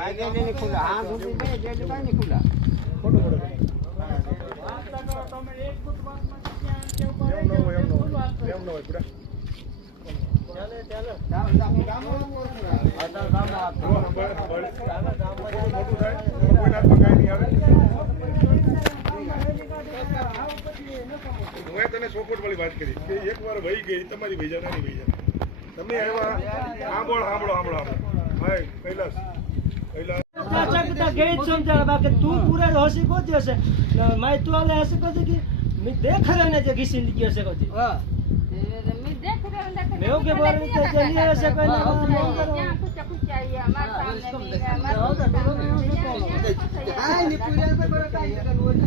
आगे नहीं खुला हां घूमी में जे दुकान नहीं खुला ખોટું પડે તમે 1 ફૂટ વાતમાં ત્યાં કે ઉપર એમ ન હોય પૂરા મોટું થાય કોઈ નાથમાં કાંઈ નહીં આવે હું તને સોપોટ વાળી વાત કરી કે એક વાર વહી ગઈ તમારી ભૈજા નાની ભૈજા તમે આવ્યા સાંભળો ભાઈ કૈલાસ ગઈ સમજાવે બાકી તું પૂરા હોશી કોતી હશે માય તું આલે હશે કોતી કે મે દેખ રને જે ઘીસી ગયો છે કોતી હા મે દેખ રને મેં કે બોલ કે જલ્દી હશે કોઈ ના ત્યાં कुछ चाहिए हमारे सामने भी हां नि पूरे पे बड़ा काई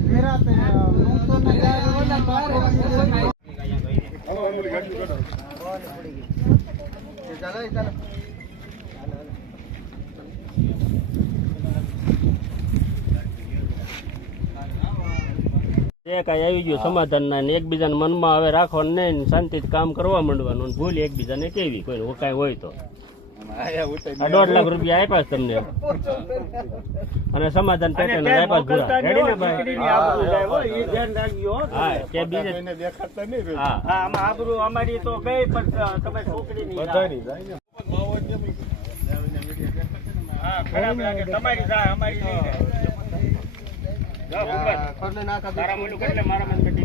मेरा तो न जाए હાલો ગાડી કાઢો चलो જે કાંઈ આવી ગયું સમાધાનના ને એકબીજાને મનમાં હવે રાખવાનું નહીં ને શાંતિથી કામ કરવા માંડવાનું ને ભૂલ એકબીજાને કેવી કોઈ કાંઈ હોય તો 1.5 લાખ રૂપિયા આપ્યા છે તમને અને સમાધાન પેટર્ન આપ્યા પૂરા રેડી ને ભાઈ હા કે બીજે દેખાતા નહીં હા આમાં આબરૂ અમારી તો ગઈ પણ તમે છોકરી ની બધાની જાય હા ખરાબ લાગે તમારી જાય અમારી નહીં खोलने ना का તારા મોટું એટલે મારા મન